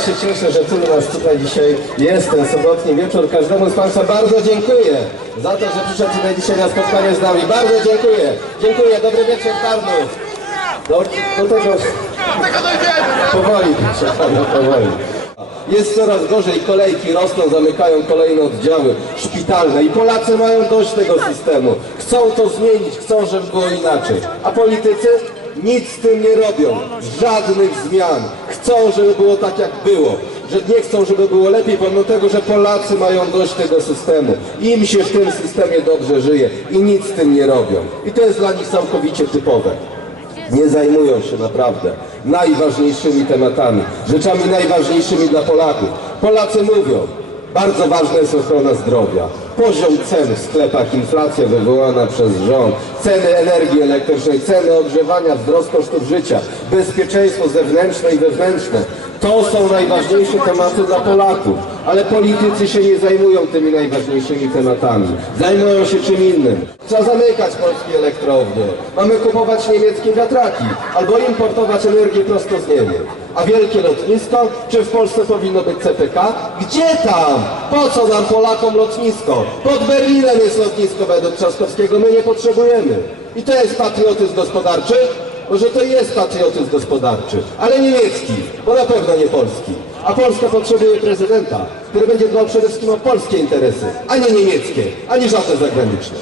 się cieszę, że tylu nas tutaj dzisiaj jest, ten sobotni wieczór. Każdemu z Państwa bardzo dziękuję za to, że przyszedł tutaj dzisiaj na spotkanie z nami. Bardzo dziękuję. Dziękuję. Dobry wieczór Tarnów. Do, do tego... Powoli, powoli. Jest coraz gorzej, kolejki rosną, zamykają kolejne oddziały szpitalne i Polacy mają dość tego systemu. Chcą to zmienić, chcą, żeby było inaczej. A politycy nic z tym nie robią. Żadnych zmian. Chcą, żeby było tak jak było. Że nie chcą, żeby było lepiej, pomimo tego, że Polacy mają dość tego systemu. Im się w tym systemie dobrze żyje i nic z tym nie robią. I to jest dla nich całkowicie typowe nie zajmują się naprawdę najważniejszymi tematami, rzeczami najważniejszymi dla Polaków. Polacy mówią, bardzo ważna jest ochrona zdrowia. Poziom cen w sklepach, inflacja wywołana przez rząd, ceny energii elektrycznej, ceny ogrzewania, wzrost kosztów życia, bezpieczeństwo zewnętrzne i wewnętrzne. To są najważniejsze tematy dla Polaków, ale politycy się nie zajmują tymi najważniejszymi tematami. Zajmują się czym innym. Trzeba zamykać polskie elektrownie. Mamy kupować niemieckie wiatraki albo importować energię prosto z Niemiec. A wielkie lotnisko? Czy w Polsce powinno być CPK? Gdzie tam? Po co nam Polakom lotnisko? Pod Berlinem jest lotnisko według Trzaskowskiego, my nie potrzebujemy. I to jest patriotyzm gospodarczy? Może to jest patriotyzm gospodarczy, ale niemiecki, bo na pewno nie polski. A Polska potrzebuje prezydenta, który będzie dbał przede wszystkim o polskie interesy, a nie niemieckie, ani żadne zagraniczne.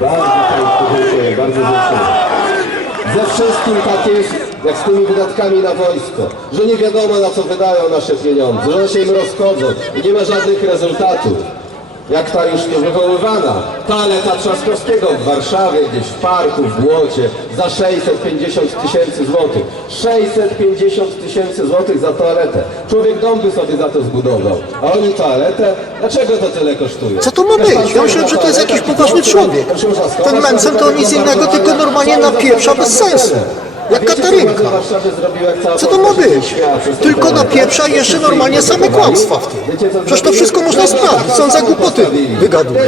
Bardzo Państwu dziękuję, bardzo wszystkim tak jest, jak z tymi wydatkami na wojsko, że nie wiadomo na co wydają nasze pieniądze, że one się im rozchodzą i nie ma żadnych rezultatów. Jak ta już tu wywoływana toaleta Trzaskowskiego w Warszawie, gdzieś w parku, w Błocie, za 650 tysięcy złotych. 650 tysięcy złotych za toaletę. Człowiek dom by sobie za to zbudował, a oni toaletę? Dlaczego to tyle kosztuje? Co to ma być? Ja myślę, że to jest jakiś poważny człowiek. Ten Mencen to nic innego, tylko normalnie napieprza bez sensu. Jak Katarynka. Co to ma być? Tylko napieprza i jeszcze normalnie same kłamstwa w tym. Przecież to wszystko można sprawdzić, co on za głupoty wygaduje.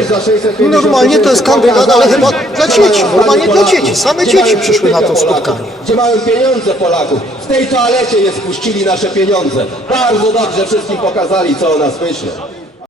Normalnie to jest kandydat, ale chyba dla dzieci, normalnie dla dzieci. Same dzieci przyszły na to spotkanie. Gdzie mają pieniądze Polaków? W tej toalecie je spuścili nasze pieniądze. Bardzo dobrze wszystkim pokazali, co o nas myślą.